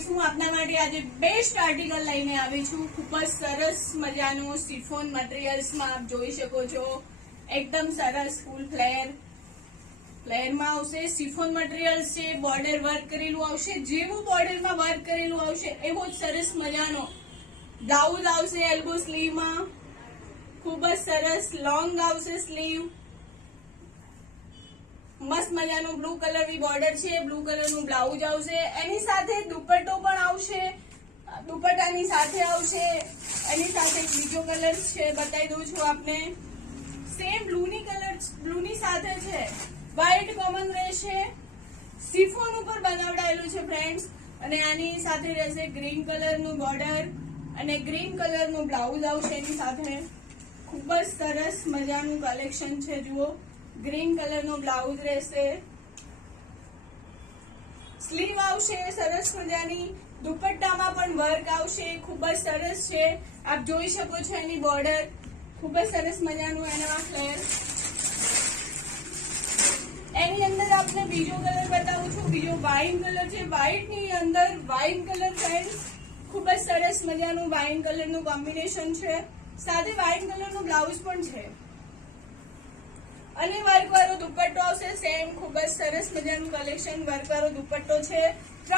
Friends, હું આપના માટે આજે બેસ્ટ આર્ટિકલ લઈને આવી છું. ખૂબ જ સરસ મજાનું સિફોન મટીરિયલ્સમાં આપ જોઈ શકો છો. એકદમ સરસ ફૂલ ફ્લેરમાં આવશે. સિફોન મટીરિયલ્સ છે, બોર્ડર વર્ક કરેલું આવશે. જેવું બોર્ડરમાં વર્ક કરેલું આવશે એવો જ સરસ મજાનો બ્લાઉઝ આવશે. એલ્બો સ્લીવમાં ખૂબ જ સરસ લોંગ આવશે સ્લીવ. મસ્ત મજાનું બ્લુ કલરની બોર્ડર છે, બ્લુ કલરનું બ્લાઉઝ આવશે. એની સાથે દુપટ્ટો પણ આવશે, દુપટ્ટાની સાથે આવશે. એની સાથે એક બીજો કલર છે, બતાવી દઉં છું આપને. સેમ બ્લુની સાથે છે, વ્હાઈટ કોમન રહેશે. સિફોન ઉપર બનાવડાયેલું છે ફ્રેન્ડ્સ. અને આની સાથે રહેશે ગ્રીન કલરનું બોર્ડર અને ગ્રીન કલરનું બ્લાઉઝ આવશે એની સાથે. ખૂબ જ સરસ મજાનું કલેક્શન છે. જુઓ, ગ્રીન કલરનો બ્લાઉઝ રહેશે, સ્લીવ આવશે સરસ મજાની. દુપટ્ટામાં પણ વર્ક આવશે, ખૂબ જ સરસ છે. આપ જોઈ શકો છો એની બોર્ડર, ખૂબ જ સરસ મજાનું એના ફ્લેર. એની અંદર આપણે બીજો કલર બતાવું છું, બીજો વાઇન કલર છે. વ્હાઈટ ની અંદર વાઇન કલર ફ્રેન્ડ્સ, ખૂબ જ સરસ મજાનું વાઇન કલરનું કોમ્બિનેશન છે. સાથે વાઇન કલરનું બ્લાઉઝ પણ છે અને વર્ક વાળો દુપટ્ટો આવશે સેમ. ખૂબ જ સરસ મજાનું કલેક્શન, વર્ક વાળો દુપટ્ટો છે.